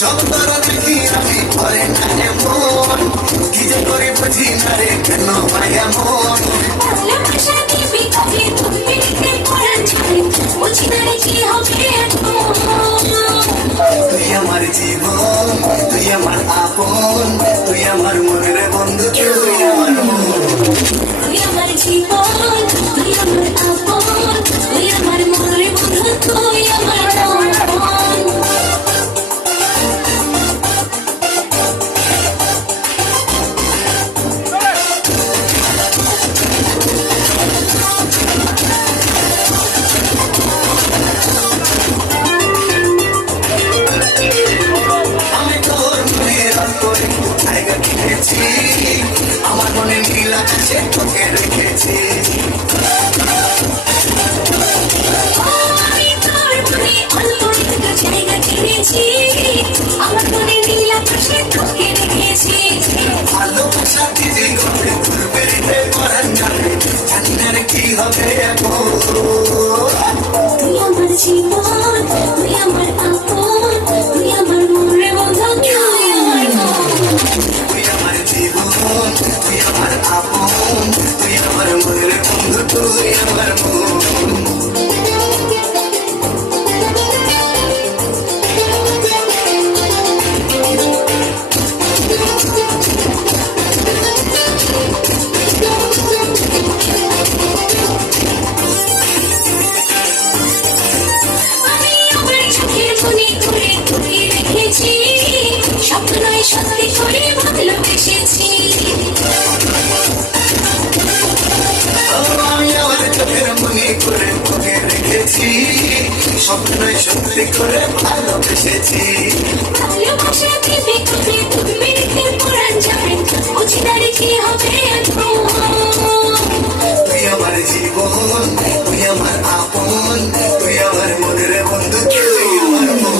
যতরা দেখি আমি করে না এমন কি যে করে বুঝি না রে কেন ভাই এমন ভালোবাসা দিবি কবে তুমি পরাণ ছাড়ে বুঝি না রে কি হবে তুই আমার জীবন তুই আমার আপন তুই আমার মনের বন্ধু তুই আমার মন তুই আমার জীবন তুই আমার আপন তুই আমার মনের বন্ধু তুই আমার মন আমার মনে নীল আকাশে তোকে রেখেছি আমি তোর মনে অল্প একটা জায়গা কিনেছি আমার মনে নীল আকাশে তোকে রেখেছি ভালোবাসা দিদি ঘরে ঘুরবে করার যাবে জানি না রে কি হবে এখন তুই আমার জীবন তুই আমার আপন তুই আমার মনের বন্ধু তুই আমার মন তুই আমার জীবন তুই আমার আপন তুই আমার মনের বন্ধু তুই আমার মন আমি আমার চোখের মনে করে তোকে রেখেছি স্বপ্ন নয় সত্যি করে ভালোবেসেছি আমি আমার চোখের মনে করে তোকে রেখেছি স্বপ্নই সত্যি করে ভালোবেসেছি ভালোবাসা দিবি কবে তুমি পরাণ যাবে বুঝি না রে কি হবে তুই আমার জীবন তুই আমার আপন তুই আমার মনের বন্ধু তুই আমার মন